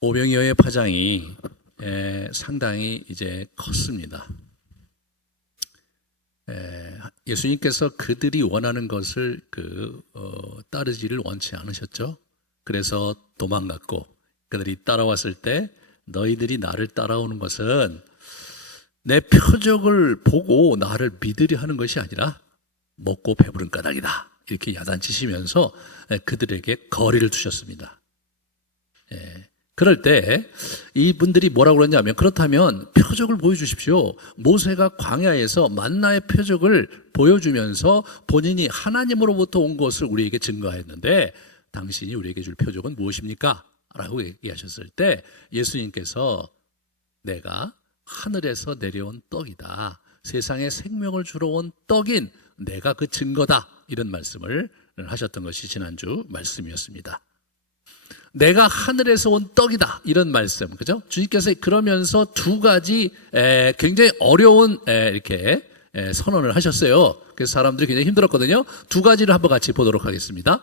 오병이어의 파장이 상당히 이제 컸습니다. 예수님께서 그들이 원하는 것을 따르지를 원치 않으셨죠. 그래서 도망갔고, 그들이 따라왔을 때 너희들이 나를 따라오는 것은 내 표적을 보고 나를 믿으려 하는 것이 아니라 먹고 배부른 까닭이다, 이렇게 야단치시면서 그들에게 거리를 두셨습니다. 그럴 때 이분들이 뭐라고 그러냐면, 그렇다면 표적을 보여주십시오. 모세가 광야에서 만나의 표적을 보여주면서 본인이 하나님으로부터 온 것을 우리에게 증거했는데 당신이 우리에게 줄 표적은 무엇입니까? 라고 얘기하셨을 때 예수님께서 내가 하늘에서 내려온 떡이다, 세상에 생명을 주러 온 떡인 내가 그 증거다, 이런 말씀을 하셨던 것이 지난주 말씀이었습니다. 내가 하늘에서 온 떡이다, 이런 말씀, 그죠? 주님께서 그러면서 두 가지 굉장히 어려운 이렇게 선언을 하셨어요. 그래서 사람들이 굉장히 힘들었거든요. 두 가지를 한번 같이 보도록 하겠습니다.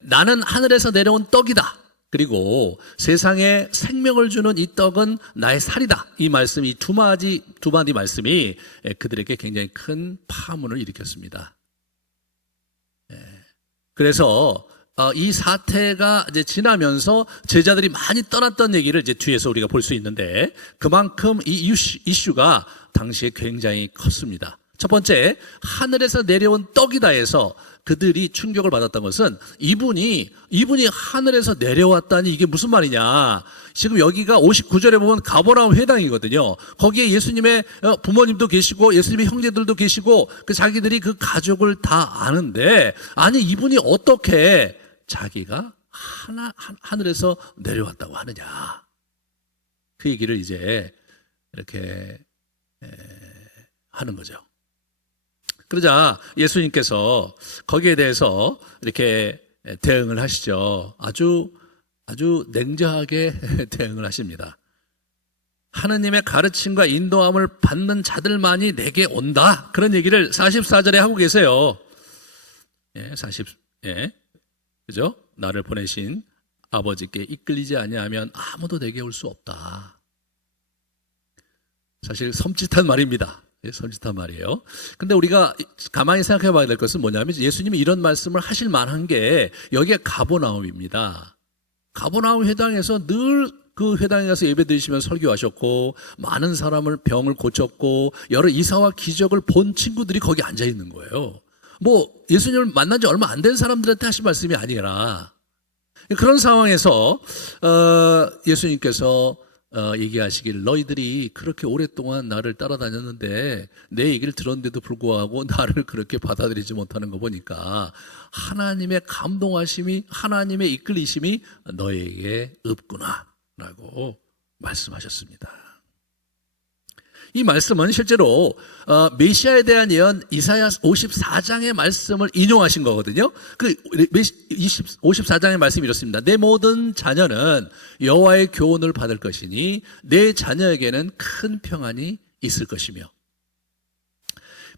나는 하늘에서 내려온 떡이다, 그리고 세상에 생명을 주는 이 떡은 나의 살이다. 이 말씀이 두 마디 말씀이 그들에게 굉장히 큰 파문을 일으켰습니다. 그래서 이 사태가 이제 지나면서 제자들이 많이 떠났던 얘기를 이제 뒤에서 우리가 볼 수 있는데, 그만큼 이 이슈가 당시에 굉장히 컸습니다. 첫 번째, 하늘에서 내려온 떡이다 해서 그들이 충격을 받았던 것은 이분이 하늘에서 내려왔다니 이게 무슨 말이냐. 지금 여기가 59절에 보면 가버나움 회당이거든요. 거기에 예수님의 부모님도 계시고 예수님의 형제들도 계시고 자기들이 그 가족을 다 아는데, 아니 이분이 어떻게 자기가 하늘에서 내려왔다고 하느냐. 그 얘기를 이제 이렇게 하는 거죠. 그러자 예수님께서 거기에 대해서 이렇게 대응을 하시죠. 아주 냉정하게 대응을 하십니다. 하느님의 가르침과 인도함을 받는 자들만이 내게 온다, 그런 얘기를 44절에 하고 계세요. 그죠? 나를 보내신 아버지께 이끌리지 아니하면 아무도 내게 올 수 없다. 사실 섬찟한 말입니다. 섬찟한 말이에요. 근데 우리가 가만히 생각해 봐야 될 것은 뭐냐면, 예수님이 이런 말씀을 하실 만한 게 여기가 가버나움입니다. 가버나움 회당에서 늘 그 회당에 가서 예배 드리시면서 설교하셨고, 많은 사람을 병을 고쳤고, 여러 이사와 기적을 본 친구들이 거기 앉아 있는 거예요. 뭐 예수님을 만난 지 얼마 안 된 사람들한테 하신 말씀이 아니라, 그런 상황에서 예수님께서 얘기하시길, 너희들이 그렇게 오랫동안 나를 따라다녔는데 내 얘기를 들었는데도 불구하고 나를 그렇게 받아들이지 못하는 거 보니까 하나님의 감동하심이, 하나님의 이끌리심이 너에게 없구나 라고 말씀하셨습니다. 이 말씀은 실제로 메시아에 대한 예언 이사야 54장의 말씀을 인용하신 거거든요. 그 54장의 말씀이 이렇습니다. 내 모든 자녀는 여호와의 교훈을 받을 것이니 내 자녀에게는 큰 평안이 있을 것이며,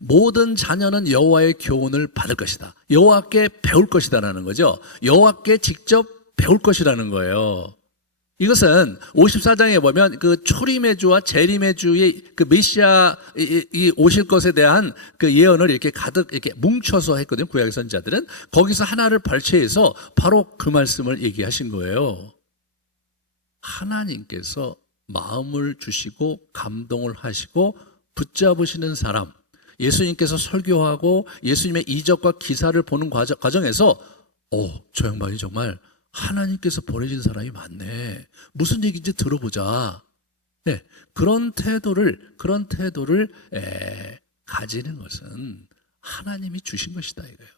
모든 자녀는 여호와의 교훈을 받을 것이다. 여호와께 배울 것이다라는 거죠. 여호와께 직접 배울 것이라는 거예요. 이것은 54장에 보면 그 초림의 주와 재림의 주의 그 메시아 이 오실 것에 대한 그 예언을 이렇게 가득 이렇게 뭉쳐서 했거든요. 구약의 선지자들은 거기서 하나를 발췌해서 바로 그 말씀을 얘기하신 거예요. 하나님께서 마음을 주시고 감동을 하시고 붙잡으시는 사람, 예수님께서 설교하고 예수님의 이적과 기사를 보는 과정에서 저 양반이 정말 하나님께서 보내신 사람이 맞네, 무슨 얘기인지 들어보자. 그런 태도를 가지는 것은 하나님이 주신 것이다 이거예요.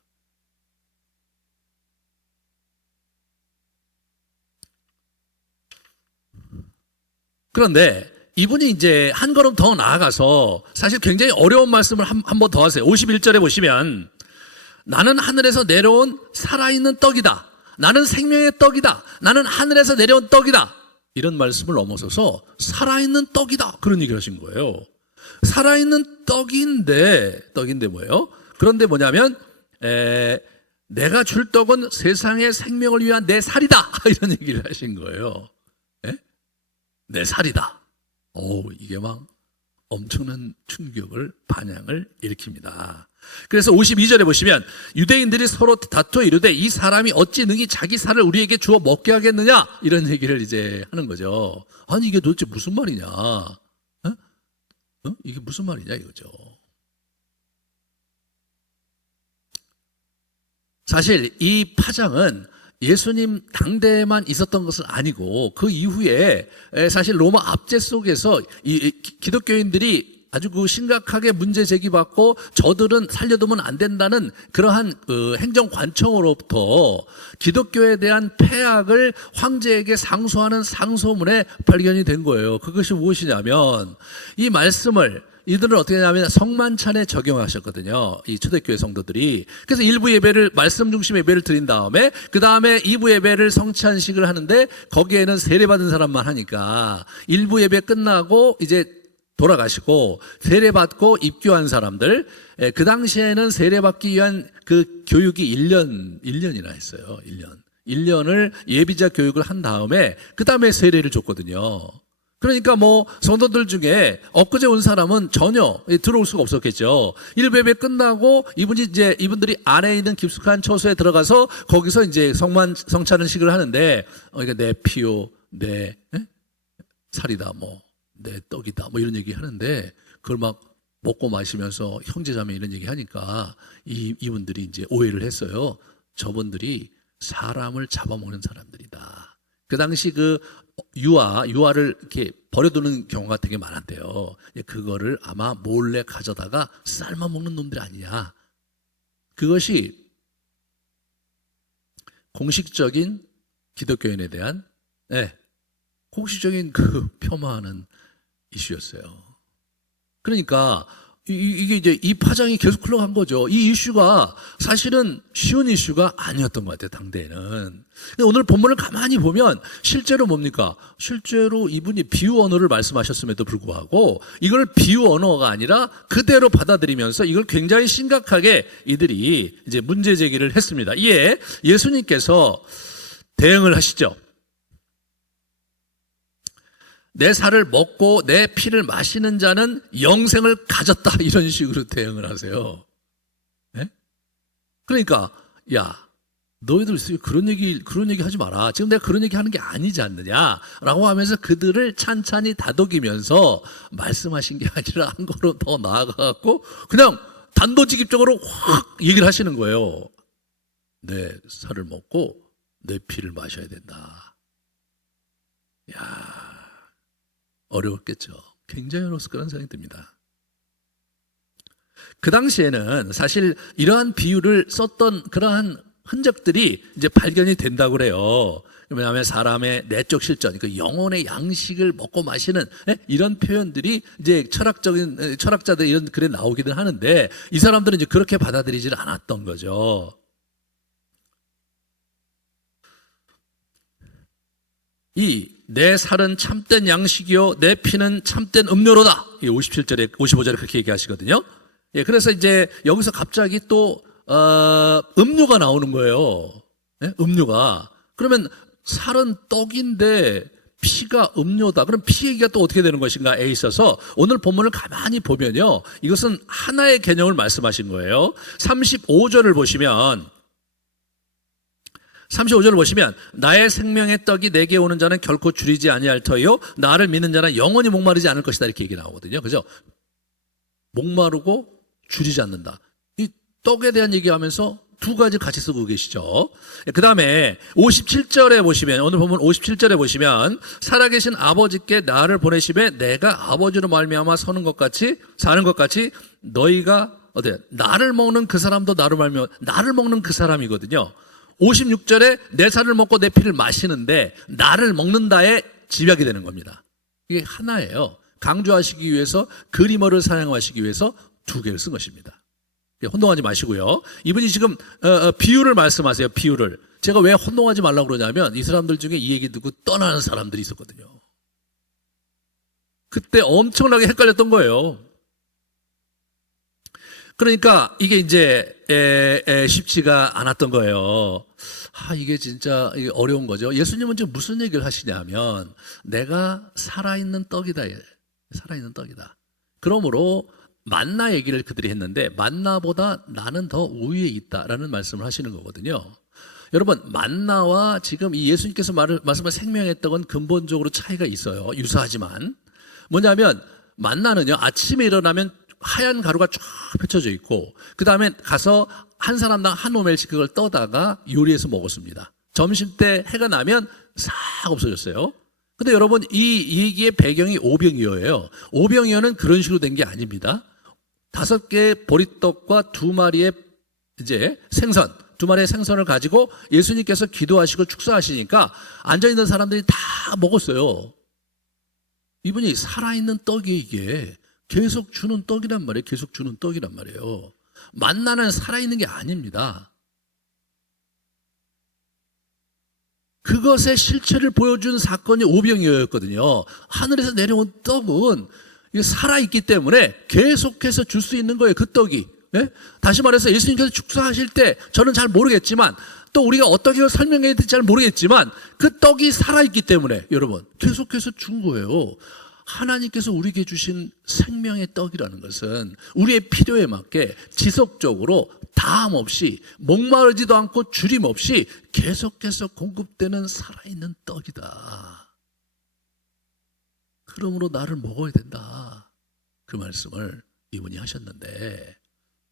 그런데 이분이 이제 한 걸음 더 나아가서 사실 굉장히 어려운 말씀을 한 번 더 하세요. 51절에 보시면, 나는 하늘에서 내려온 살아있는 떡이다, 나는 생명의 떡이다, 나는 하늘에서 내려온 떡이다, 이런 말씀을 넘어서서 살아있는 떡이다, 그런 얘기를 하신 거예요. 살아있는 떡인데 뭐예요? 그런데 뭐냐면 내가 줄 떡은 세상의 생명을 위한 내 살이다. 이런 얘기를 하신 거예요. 예? 내 살이다. 이게 막 엄청난 충격을, 반향을 일으킵니다. 그래서 52절에 보시면 유대인들이 서로 다투어 이르되 이 사람이 어찌 능히 자기 살을 우리에게 주어 먹게 하겠느냐, 이런 얘기를 이제 하는 거죠. 아니 이게 도대체 무슨 말이냐, 이게 무슨 말이냐 이거죠. 사실 이 파장은 예수님 당대에만 있었던 것은 아니고 그 이후에 사실 로마 압제 속에서 이 기독교인들이 아주 그 심각하게 문제 제기받고 저들은 살려두면 안 된다는 그러한 행정 관청으로부터 기독교에 대한 폐악을 황제에게 상소하는 상소문에 발견이 된 거예요. 그것이 무엇이냐면 이 말씀을 이들은 어떻게 하냐면 성만찬에 적용하셨거든요. 이 초대교회 성도들이. 그래서 1부 예배를, 말씀 중심 예배를 드린 다음에 그 다음에 2부 예배를 성찬식을 하는데 거기에는 세례받은 사람만 하니까 1부 예배 끝나고 이제 돌아가시고 세례받고 입교한 사람들, 그 당시에는 세례받기 위한 그 교육이 1년이나 했어요. 1년을 예비자 교육을 한 다음에 그 다음에 세례를 줬거든요. 그러니까 뭐 성도들 중에 엊그제 온 사람은 전혀 들어올 수가 없었겠죠. 1부 예배 끝나고 이분들이 안에 있는 깊숙한 처소에 들어가서 거기서 이제 성찬식을 하는데, 그러니까 내 피요, 내 살이다, 뭐 내 떡이다, 뭐 이런 얘기 하는데 그걸 막 먹고 마시면서 형제자매 이런 얘기 하니까 이분들이 이제 오해를 했어요. 저분들이 사람을 잡아먹는 사람들이다. 그 당시 그 유아를 이렇게 버려두는 경우가 되게 많았대요. 그거를 아마 몰래 가져다가 삶아 먹는 놈들이 아니냐. 그것이 공식적인 기독교인에 대한 공식적인 그 폄하하는 이슈였어요. 그러니까 이게 이제 이 파장이 계속 흘러간 거죠. 이 이슈가 사실은 쉬운 이슈가 아니었던 것 같아요, 당대에는. 근데 오늘 본문을 가만히 보면 실제로 뭡니까? 실제로 이분이 비유 언어를 말씀하셨음에도 불구하고 이걸 비유 언어가 아니라 그대로 받아들이면서 이걸 굉장히 심각하게 이들이 이제 문제 제기를 했습니다. 이에 예수님께서 대응을 하시죠. 내 살을 먹고 내 피를 마시는 자는 영생을 가졌다, 이런 식으로 대응을 하세요. 네? 그러니까 야, 너희들 그런 얘기 하지 마라. 지금 내가 그런 얘기 하는 게 아니지 않느냐라고 하면서 그들을 찬찬히 다독이면서 말씀하신 게 아니라 한 걸음 더 나아가갖고 그냥 단도직입적으로 확 얘기를 하시는 거예요. 내 살을 먹고 내 피를 마셔야 된다. 야, 어려웠겠죠. 굉장히 어려웠을 거라는 생각이 듭니다. 그 당시에는 사실 이러한 비유를 썼던 그러한 흔적들이 이제 발견이 된다고 그래요. 왜냐하면 사람의 내적 실전, 그 영혼의 양식을 먹고 마시는 이런 표현들이 이제 철학자들 이런 글에 나오기는 하는데 이 사람들은 이제 그렇게 받아들이질 않았던 거죠. 내 살은 참된 양식이요 내 피는 참된 음료로다. 55절에 그렇게 얘기하시거든요. 그래서 이제 여기서 갑자기 또 음료가 나오는 거예요. 음료가. 그러면 살은 떡인데 피가 음료다. 그럼 피 얘기가 또 어떻게 되는 것인가에 있어서 오늘 본문을 가만히 보면요, 이것은 하나의 개념을 말씀하신 거예요. 35절을 보시면 나의 생명의 떡이 내게 오는 자는 결코 줄이지 아니할 터이요 나를 믿는 자는 영원히 목마르지 않을 것이다, 이렇게 얘기 나오거든요. 그죠? 목마르고 줄이지 않는다. 이 떡에 대한 얘기하면서 두 가지 같이 쓰고 계시죠. 그 다음에 57절에 보시면, 오늘 보면 57절에 보시면 살아계신 아버지께 나를 보내심에 내가 아버지로 말미암아 사는 것 같이 너희가 나를 먹는 그 사람도 나로 말미암아, 나를 먹는 그 사람이거든요. 56절에 내 살을 먹고 내 피를 마시는데 나를 먹는다에 집약이 되는 겁니다. 이게 하나예요. 강조하시기 위해서, 그리머를 사용하시기 위해서 두 개를 쓴 것입니다. 혼동하지 마시고요. 이분이 지금 비유를 말씀하세요. 비유를. 제가 왜 혼동하지 말라고 그러냐면 이 사람들 중에 이 얘기 듣고 떠나는 사람들이 있었거든요. 그때 엄청나게 헷갈렸던 거예요. 그러니까 이게 이제 쉽지가 않았던 거예요. 이게 진짜 이게 어려운 거죠. 예수님은 지금 무슨 얘기를 하시냐면 내가 살아있는 떡이다. 살아있는 떡이다. 그러므로 만나 얘기를 그들이 했는데 만나보다 나는 더 우위에 있다라는 말씀을 하시는 거거든요. 여러분, 만나와 지금 이 예수님께서 말씀한 생명의 떡은 근본적으로 차이가 있어요. 유사하지만 뭐냐면 만나는요, 아침에 일어나면 하얀 가루가 쫙 펼쳐져 있고 그 다음에 가서 한 사람당 한 오멜씩 그걸 떠다가 요리해서 먹었습니다. 점심 때 해가 나면 싹 없어졌어요. 근데 여러분, 이 얘기의 배경이 오병이어예요. 오병이어는 그런 식으로 된 게 아닙니다. 5개의 보리떡과 2마리의 이제 생선, 2마리의 생선을 가지고 예수님께서 기도하시고 축사하시니까 앉아있는 사람들이 다 먹었어요. 이분이 살아있는 떡이 이게 계속 주는 떡이란 말이에요. 계속 주는 떡이란 말이에요. 만나는 살아있는 게 아닙니다. 그것의 실체를 보여준 사건이 오병이어였거든요. 하늘에서 내려온 떡은 살아있기 때문에 계속해서 줄 수 있는 거예요. 그 떡이. 예? 다시 말해서 예수님께서 축사하실 때 저는 잘 모르겠지만 또 우리가 어떻게 설명해야 될지 잘 모르겠지만 그 떡이 살아있기 때문에 여러분 계속해서 준 거예요. 하나님께서 우리에게 주신 생명의 떡이라는 것은 우리의 필요에 맞게 지속적으로 다함 없이 목마르지도 않고 주림 없이 계속해서 공급되는 살아있는 떡이다. 그러므로 나를 먹어야 된다. 그 말씀을 이분이 하셨는데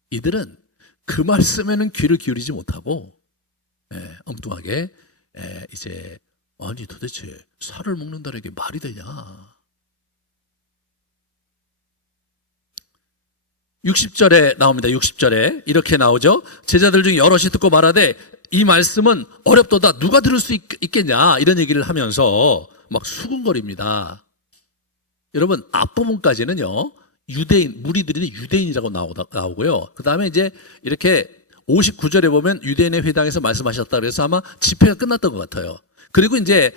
이들은 그 말씀에는 귀를 기울이지 못하고 엉뚱하게 이제 아니 도대체 살을 먹는다는 게 말이 되냐. 60절에 나옵니다. 60절에 이렇게 나오죠. 제자들 중 여럿이 듣고 말하되 이 말씀은 어렵도다. 누가 들을 수 있겠냐. 이런 얘기를 하면서 막 수군거립니다. 여러분, 앞부분까지는요. 유대인, 무리들이 유대인이라고 나오고요. 그 다음에 이제 이렇게 59절에 보면 유대인의 회당에서 말씀하셨다 그래서 아마 집회가 끝났던 것 같아요. 그리고 이제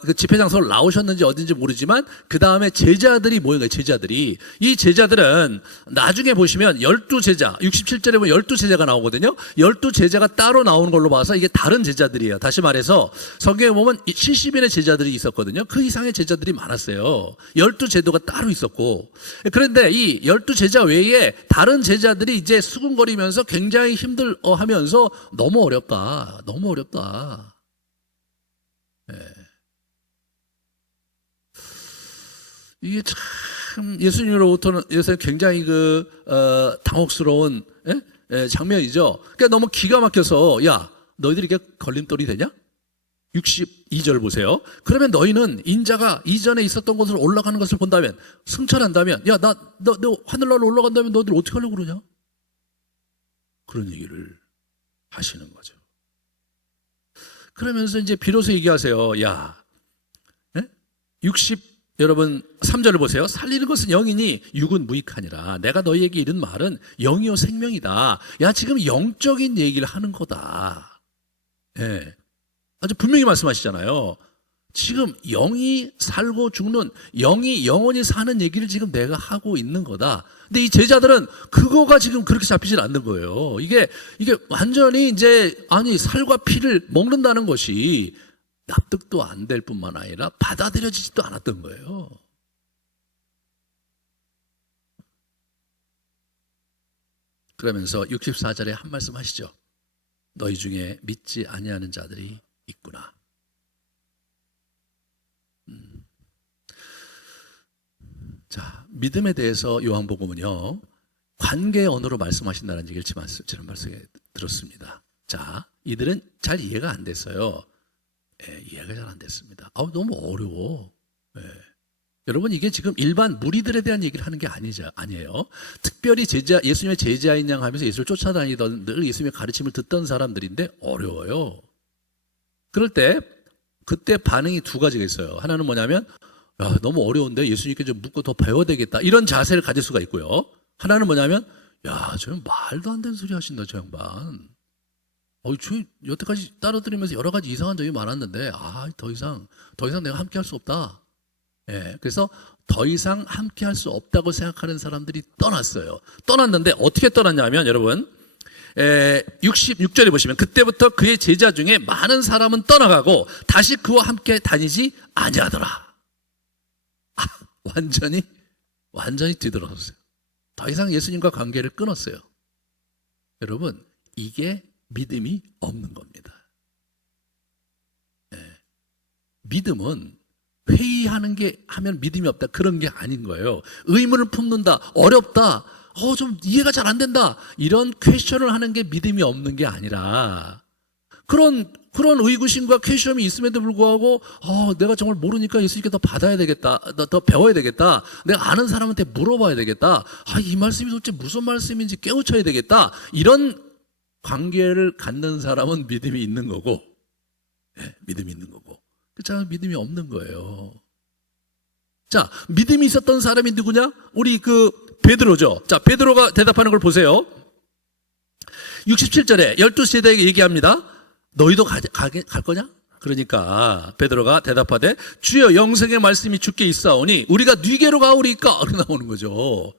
그 집회 장소로 나오셨는지 어딘지 모르지만 그 다음에 제자들이 모인 거예요. 제자들이. 이 제자들은 나중에 보시면 12제자 67절에 보면 12제자가 나오거든요. 12제자가 따로 나오는 걸로 봐서 이게 다른 제자들이에요. 다시 말해서 성경에 보면 70인의 제자들이 있었거든요. 그 이상의 제자들이 많았어요. 12제도가 따로 있었고. 그런데 이 12제자 외에 다른 제자들이 이제 수군거리면서 굉장히 힘들어하면서 너무 어렵다. 너무 어렵다. 이게 참 예수님으로부터는 요새 굉장히 당혹스러운 장면이죠. 그러니까 너무 기가 막혀서 야 너희들이 이게 걸림돌이 되냐? 62절 보세요. 그러면 너희는 인자가 이전에 있었던 곳으로 올라가는 것을 본다면 승천한다면 야 너 하늘나라로 올라간다면 너희들 어떻게 하려고 그러냐? 그런 얘기를 하시는 거죠. 그러면서 이제 비로소 얘기하세요. 야 여러분 3절을 보세요. 살리는 것은 영이니 육은 무익하니라. 내가 너희에게 이른 말은 영이요 생명이다. 야 지금 영적인 얘기를 하는 거다. 아주 분명히 말씀하시잖아요. 지금 영이 살고 죽는, 영이 영원히 사는 얘기를 지금 내가 하고 있는 거다. 근데 이 제자들은 그거가 지금 그렇게 잡히질 않는 거예요. 이게 완전히 이제 아니 살과 피를 먹는다는 것이 납득도 안 될 뿐만 아니라 받아들여지지도 않았던 거예요. 그러면서 64절에 한 말씀 하시죠. 너희 중에 믿지 아니하는 자들이 있구나. 자, 믿음에 대해서 요한복음은요 관계의 언어로 말씀하신다는 얘기를 지난 말씀에 들었습니다. 자, 이들은 잘 이해가 안 됐어요. 이해가 잘 안 됐습니다. 너무 어려워. 여러분 이게 지금 일반 무리들에 대한 얘기를 하는 게 아니에요. 특별히 예수님의 제자인 양 하면서 예수를 쫓아다니던 늘 예수님의 가르침을 듣던 사람들인데 어려워요. 그럴 때 그때 반응이 두 가지가 있어요. 하나는 뭐냐면 야, 너무 어려운데 예수님께 좀 묻고 더 배워야 되겠다. 이런 자세를 가질 수가 있고요. 하나는 뭐냐면 야, 저 말도 안 되는 소리 하신다, 저 양반. 저 여태까지 따라들으면서 여러 가지 이상한 점이 많았는데 더 이상 내가 함께 할 수 없다. 그래서 더 이상 함께 할 수 없다고 생각하는 사람들이 떠났어요. 떠났는데 어떻게 떠났냐면 여러분 66절에 보시면 그때부터 그의 제자 중에 많은 사람은 떠나가고 다시 그와 함께 다니지 아니하더라. 완전히 뒤돌아섰어요. 더 이상 예수님과 관계를 끊었어요. 여러분, 이게 믿음이 없는 겁니다. 믿음은 회의하는 게 하면 믿음이 없다 그런 게 아닌 거예요. 의문을 품는다, 어렵다, 좀 이해가 잘 안 된다 이런 퀘스천을 하는 게 믿음이 없는 게 아니라 그런 의구심과 퀘스천이 있음에도 불구하고 내가 정말 모르니까 예수님께 더 받아야 되겠다, 더 배워야 되겠다, 내가 아는 사람한테 물어봐야 되겠다, 이 말씀이 도대체 무슨 말씀인지 깨우쳐야 되겠다, 이런 관계를 갖는 사람은 믿음이 있는 거고, 믿음이 있는 거고, 그렇잖아요. 믿음이 없는 거예요. 자, 믿음이 있었던 사람이 누구냐? 우리 베드로죠. 자, 베드로가 대답하는 걸 보세요. 67절에 12세대에게 얘기합니다. 너희도 갈 거냐? 그러니까 베드로가 대답하되 주여 영생의 말씀이 주께 있사오니 우리가 네게로 가오리까? 이렇게 나오는 거죠.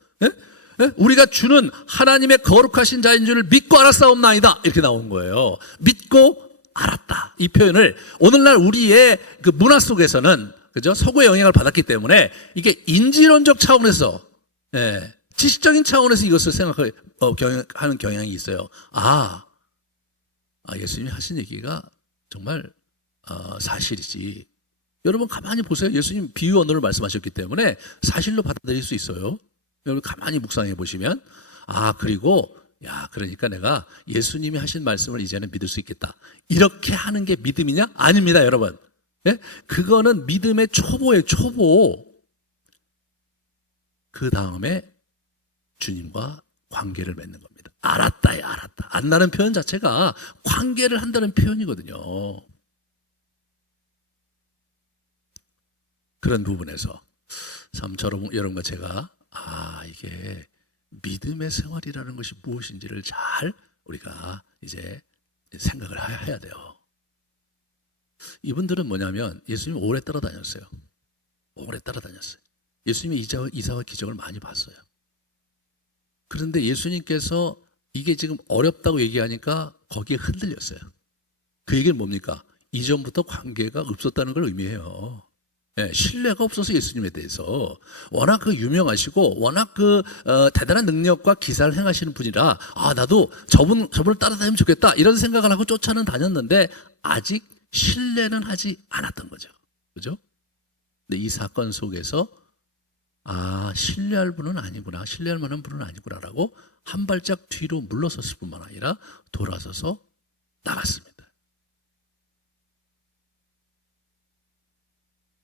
우리가 주는 하나님의 거룩하신 자인 줄을 믿고 알았사옵나이다. 이렇게 나온 거예요. 믿고 알았다. 이 표현을 오늘날 우리의 그 문화 속에서는 그죠? 서구의 영향을 받았기 때문에 이게 인지론적 차원에서 지식적인 차원에서 이것을 하는 경향이 있어요. 예수님이 하신 얘기가 정말 사실이지. 여러분 가만히 보세요. 예수님 비유 언어를 말씀하셨기 때문에 사실로 받아들일 수 있어요. 여러분 가만히 묵상해 보시면 그러니까 내가 예수님이 하신 말씀을 이제는 믿을 수 있겠다. 이렇게 하는 게 믿음이냐? 아닙니다, 여러분. 그거는 믿음의 초보예요, 초보. 그 다음에 주님과 관계를 맺는 겁니다. 알았다에 알았다. 안다는 표현 자체가 관계를 한다는 표현이거든요. 그런 부분에서 참 여러분과 제가 이게 믿음의 생활이라는 것이 무엇인지를 잘 우리가 이제 생각을 해야 돼요. 이분들은 뭐냐면 예수님 오래 따라다녔어요. 예수님의 이사와 기적을 많이 봤어요. 그런데 예수님께서 이게 지금 어렵다고 얘기하니까 거기에 흔들렸어요. 그 얘기는 뭡니까? 이전부터 관계가 없었다는 걸 의미해요. 신뢰가 없어서 예수님에 대해서 워낙 유명하시고 워낙 대단한 능력과 기사를 행하시는 분이라 나도 저분을 따라다니면 좋겠다 이런 생각을 하고 쫓아는 다녔는데 아직 신뢰는 하지 않았던 거죠. 그죠? 근데 이 사건 속에서 신뢰할 분은 아니구나, 신뢰할 만한 분은 아니구나라고 한 발짝 뒤로 물러섰을 뿐만 아니라 돌아서서 나갔습니다.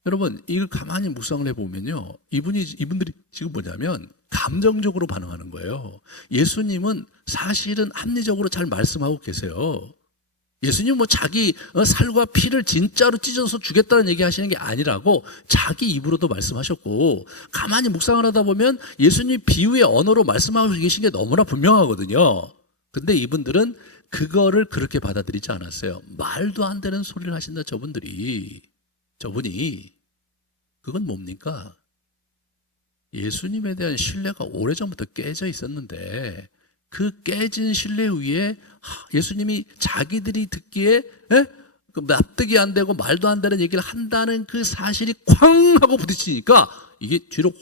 여러분, 이걸 가만히 묵상을 해보면요, 이분들이 지금 뭐냐면 감정적으로 반응하는 거예요. 예수님은 사실은 합리적으로 잘 말씀하고 계세요. 예수님 자기 살과 피를 진짜로 찢어서 주겠다는 얘기 하시는 게 아니라고 자기 입으로도 말씀하셨고, 가만히 묵상을 하다 보면 예수님 비유의 언어로 말씀하고 계신 게 너무나 분명하거든요. 근데 이분들은 그거를 그렇게 받아들이지 않았어요. 말도 안 되는 소리를 하신다, 저분이. 그건 뭡니까? 예수님에 대한 신뢰가 오래전부터 깨져 있었는데 그 깨진 신뢰 위에 예수님이 자기들이 듣기에 납득이 안 되고 말도 안 되는 얘기를 한다는 그 사실이 쾅 하고 부딪히니까 이게 뒤로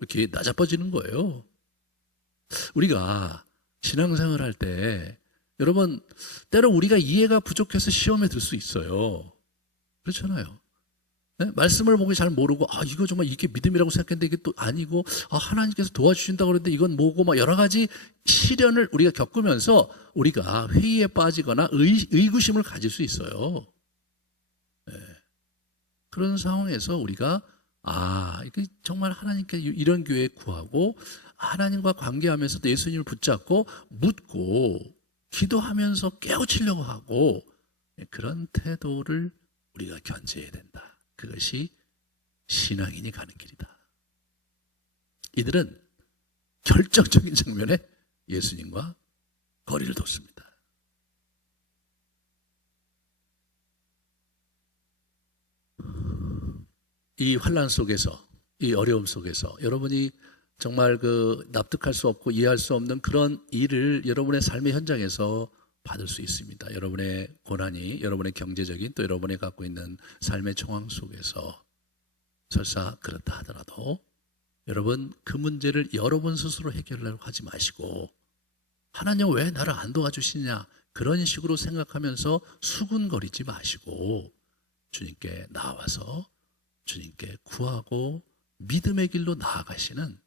이렇게 나자빠지는 거예요. 우리가 신앙생활 할 때 여러분 때로 우리가 이해가 부족해서 시험에 들 수 있어요. 그렇잖아요. 말씀을 보고 잘 모르고 이거 정말 이게 믿음이라고 생각했는데 이게 또 아니고 하나님께서 도와주신다고 그랬는데 이건 뭐고 여러 가지 시련을 우리가 겪으면서 우리가 회의에 빠지거나 의구심을 가질 수 있어요. 그런 상황에서 우리가 이게 정말 하나님께 이런 교회 구하고 하나님과 관계하면서도 예수님을 붙잡고 묻고 기도하면서 깨우치려고 하고 그런 태도를 우리가 견지해야 된다. 그것이 신앙인이 가는 길이다. 이들은 결정적인 장면에 예수님과 거리를 뒀습니다. 이 환난 속에서 이 어려움 속에서 여러분이 정말 그 납득할 수 없고 이해할 수 없는 그런 일을 여러분의 삶의 현장에서 받을 수 있습니다. 여러분의 고난이, 여러분의 경제적인 또 여러분이 갖고 있는 삶의 정황 속에서 설사 그렇다 하더라도 여러분 그 문제를 여러분 스스로 해결하려고 하지 마시고 하나님 왜 나를 안 도와주시냐 그런 식으로 생각하면서 수군거리지 마시고 주님께 나와서 주님께 구하고 믿음의 길로 나아가시는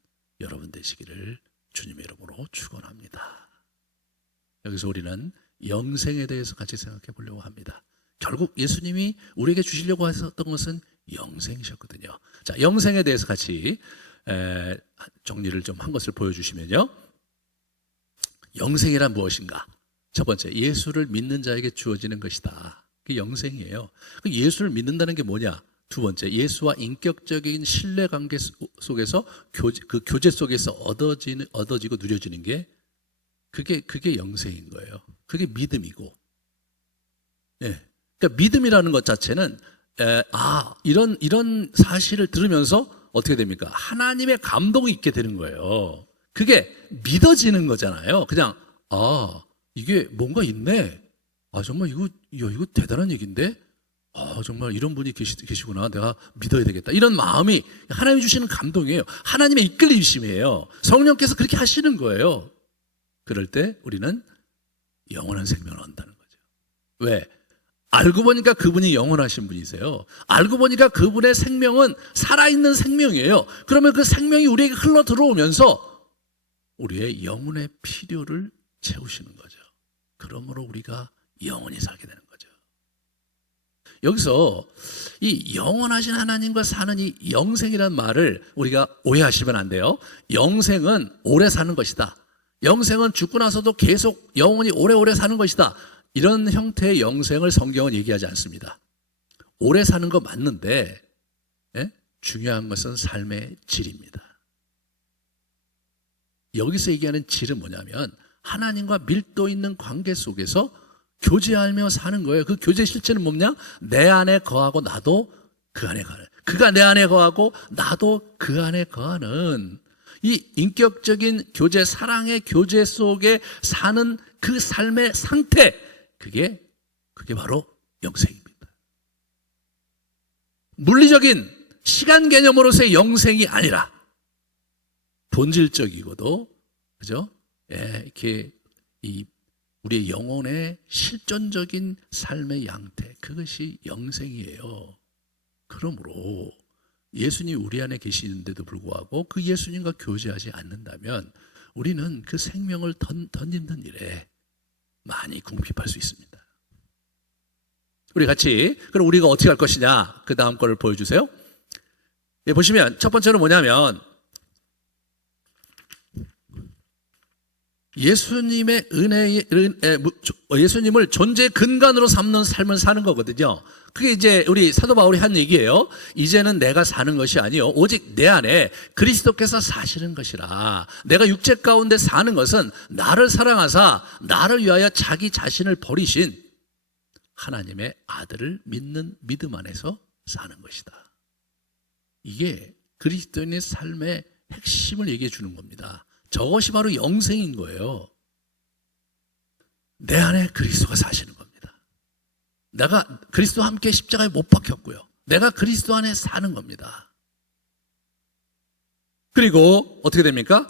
여러분 되시기를 주님의 이름으로 축원합니다. 여기서 우리는 영생에 대해서 같이 생각해 보려고 합니다. 결국 예수님이 우리에게 주시려고 하셨던 것은 영생이셨거든요. 자, 영생에 대해서 같이 정리를 좀 한 것을 보여주시면요. 영생이란 무엇인가? 첫 번째, 예수를 믿는 자에게 주어지는 것이다. 그게 영생이에요. 예수를 믿는다는 게 뭐냐? 두 번째, 예수와 인격적인 신뢰관계 속에서 그 교제 속에서 얻어지고 누려지는 게 그게 영생인 거예요. 그게 믿음이고, 예. 그러니까 믿음이라는 것 자체는 이런 사실을 들으면서 어떻게 됩니까? 하나님의 감동이 있게 되는 거예요. 그게 믿어지는 거잖아요. 그냥 이게 뭔가 있네. 정말 이거 대단한 얘기인데. 정말 이런 분이 계시구나. 내가 믿어야 되겠다. 이런 마음이 하나님이 주시는 감동이에요. 하나님의 이끌림심이에요. 성령께서 그렇게 하시는 거예요. 그럴 때 우리는 영원한 생명을 얻는다는 거죠. 왜? 알고 보니까 그분이 영원하신 분이세요. 알고 보니까 그분의 생명은 살아있는 생명이에요. 그러면 그 생명이 우리에게 흘러 들어오면서 우리의 영혼의 필요를 채우시는 거죠. 그러므로 우리가 영원히 살게 되는 거죠. 여기서 이 영원하신 하나님과 사는 이 영생이라는 말을 우리가 오해하시면 안 돼요. 영생은 오래 사는 것이다. 영생은 죽고 나서도 계속 영원히 오래오래 사는 것이다. 이런 형태의 영생을 성경은 얘기하지 않습니다. 오래 사는 거 맞는데 중요한 것은 삶의 질입니다. 여기서 얘기하는 질은 뭐냐면 하나님과 밀도 있는 관계 속에서 교제하며 사는 거예요. 그 교제 실체는 뭐냐? 내 안에 거하고 나도 그 안에 거하는, 그가 내 안에 거하고 나도 그 안에 거하는 이 인격적인 교제, 사랑의 교제 속에 사는 그 삶의 상태, 그게 바로 영생입니다. 물리적인 시간 개념으로서의 영생이 아니라 본질적이고도, 그죠? 이렇게 우리의 영혼의 실존적인 삶의 양태, 그것이 영생이에요. 그러므로 예수님 우리 안에 계시는데도 불구하고 그 예수님과 교제하지 않는다면 우리는 그 생명을 던지는 일에 많이 궁핍할 수 있습니다. 우리 같이 그럼 우리가 어떻게 할 것이냐, 그 다음 거를 보여주세요. 보시면 첫 번째는 뭐냐면 예수님의 예수님을 존재의 근간으로 삼는 삶을 사는 거거든요. 그게 이제 우리 사도 바울이 한 얘기예요. 이제는 내가 사는 것이 아니요 오직 내 안에 그리스도께서 사시는 것이라. 내가 육체 가운데 사는 것은 나를 사랑하사 나를 위하여 자기 자신을 버리신 하나님의 아들을 믿는 믿음 안에서 사는 것이다. 이게 그리스도인의 삶의 핵심을 얘기해 주는 겁니다. 저것이 바로 영생인 거예요. 내 안에 그리스도가 사시는 겁니다. 내가 그리스도와 함께 십자가에 못 박혔고요. 내가 그리스도 안에 사는 겁니다. 그리고 어떻게 됩니까?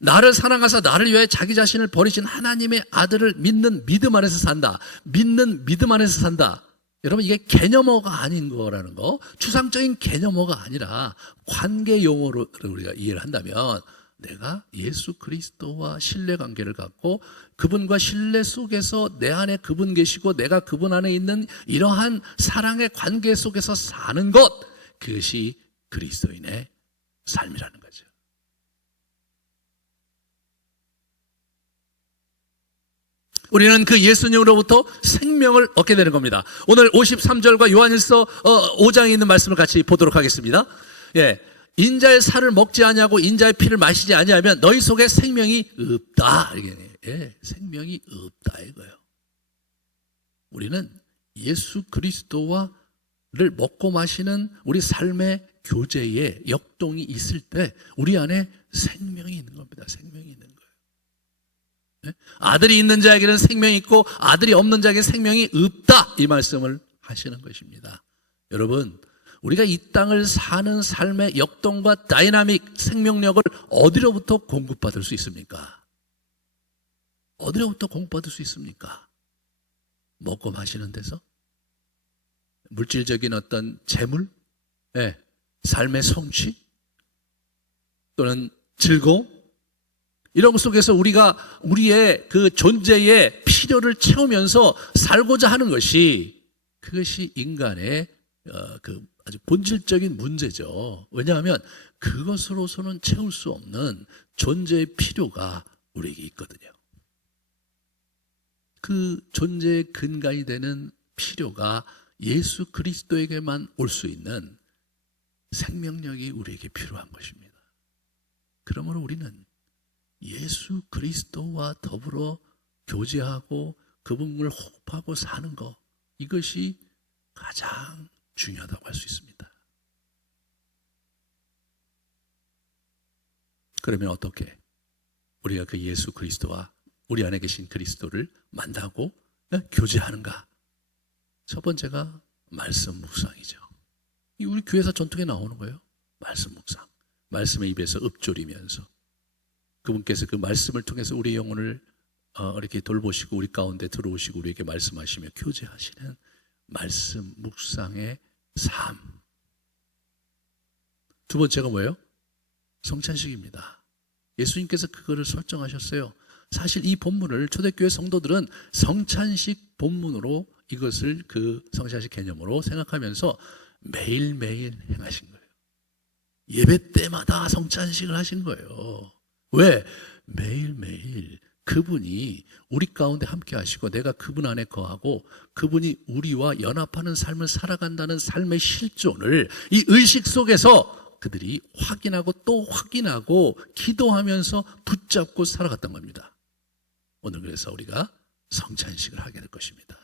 나를 사랑하사 나를 위하여 자기 자신을 버리신 하나님의 아들을 믿는 믿음 안에서 산다. 믿는 믿음 안에서 산다. 여러분, 이게 개념어가 아닌 거라는 거, 추상적인 개념어가 아니라 관계 용어로 우리가 이해를 한다면 내가 예수 그리스도와 신뢰관계를 갖고 그분과 신뢰 속에서 내 안에 그분 계시고 내가 그분 안에 있는 이러한 사랑의 관계 속에서 사는 것, 그것이 그리스도인의 삶이라는 거죠. 우리는 그 예수님으로부터 생명을 얻게 되는 겁니다. 오늘 53절과 요한일서 5장에 있는 말씀을 같이 보도록 하겠습니다. 인자의 살을 먹지 아니하고 인자의 피를 마시지 아니하면 너희 속에 생명이 없다. 생명이 없다 이거예요. 우리는 예수 그리스도와를 먹고 마시는 우리 삶의 교제에 역동이 있을 때 우리 안에 생명이 있는 겁니다. 생명이 있는 거예요. 네? 아들이 있는 자에게는 생명이 있고 아들이 없는 자에게는 생명이 없다, 이 말씀을 하시는 것입니다. 여러분, 우리가 이 땅을 사는 삶의 역동과 다이나믹 생명력을 어디로부터 공급받을 수 있습니까? 어디로부터 공급받을 수 있습니까? 먹고 마시는 데서? 물질적인 어떤 재물? 네. 삶의 성취? 또는 즐거움? 이런 것 속에서 우리가 우리의 그 존재의 필요를 채우면서 살고자 하는 것이, 그것이 인간의 그 아주 본질적인 문제죠. 왜냐하면 그것으로서는 채울 수 없는 존재의 필요가 우리에게 있거든요. 그 존재의 근간이 되는 필요가 예수 그리스도에게만 올 수 있는 생명력이 우리에게 필요한 것입니다. 그러므로 우리는 예수 그리스도와 더불어 교제하고 그분을 호흡하고 사는 것, 이것이 가장 중요하다고 할 수 있습니다. 그러면 어떻게 우리가 그 예수 그리스도와 우리 안에 계신 그리스도를 만나고 교제하는가? 첫 번째가 말씀 묵상이죠. 우리 교회에서 전통에 나오는 거예요. 말씀 묵상. 말씀의 입에서 읊조리면서 그분께서 그 말씀을 통해서 우리 영혼을 이렇게 돌보시고 우리 가운데 들어오시고 우리에게 말씀하시며 교제하시는 말씀 묵상의 삶. 두 번째가 뭐예요? 성찬식입니다. 예수님께서 그거를 설정하셨어요. 사실 이 본문을 초대교회 성도들은 성찬식 본문으로 이것을 그 성찬식 개념으로 생각하면서 매일매일 행하신 거예요. 예배 때마다 성찬식을 하신 거예요. 왜? 매일매일 그분이 우리 가운데 함께 하시고 내가 그분 안에 거하고 그분이 우리와 연합하는 삶을 살아간다는 삶의 실존을 이 의식 속에서 그들이 확인하고 또 확인하고 기도하면서 붙잡고 살아갔던 겁니다. 오늘 그래서 우리가 성찬식을 하게 될 것입니다.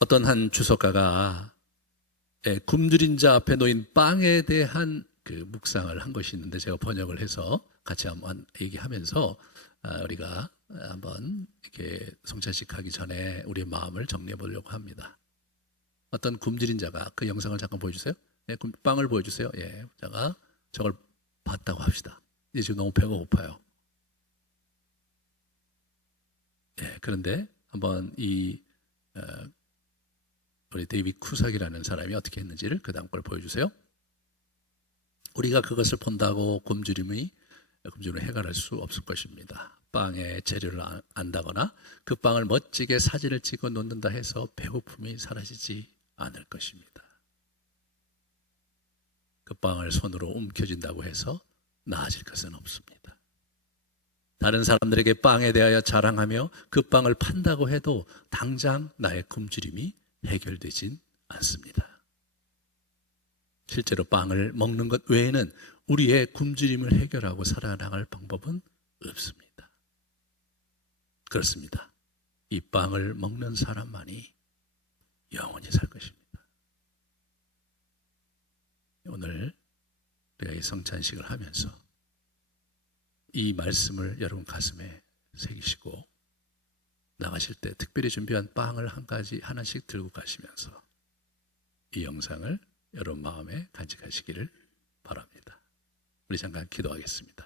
어떤 한 주석가가 굶주린 자 앞에 놓인 빵에 대한 그 묵상을 한 것이 있는데 제가 번역을 해서 같이 한번 얘기하면서 우리가 한번 이렇게 성찬식 하기 전에 우리의 마음을 정리해 보려고 합니다. 어떤 굶주린 자가, 그 영상을 잠깐 보여주세요. 네, 빵을 보여주세요. 예, 제가 저걸 봤다고 합시다. 이제 지금 너무 배가 고파요. 예, 그런데 한번 이 우리 데이빗 쿠삭이라는 사람이 어떻게 했는지를 그 다음 걸 보여주세요. 우리가 그것을 본다고 굶주림을 해결할 수 없을 것입니다. 빵의 재료를 안다거나 그 빵을 멋지게 사진을 찍어 놓는다 해서 배고픔이 사라지지 않을 것입니다. 그 빵을 손으로 움켜쥔다고 해서 나아질 것은 없습니다. 다른 사람들에게 빵에 대하여 자랑하며 그 빵을 판다고 해도 당장 나의 굶주림이 해결되진 않습니다. 실제로 빵을 먹는 것 외에는 우리의 굶주림을 해결하고 살아나갈 방법은 없습니다. 그렇습니다. 이 빵을 먹는 사람만이 영원히 살 것입니다. 오늘 우리가 이 성찬식을 하면서 이 말씀을 여러분 가슴에 새기시고 나가실 때 특별히 준비한 빵을 한 가지 하나씩 들고 가시면서 이 영상을 여러분 마음에 간직하시기를 바랍니다. 우리 잠깐 기도하겠습니다.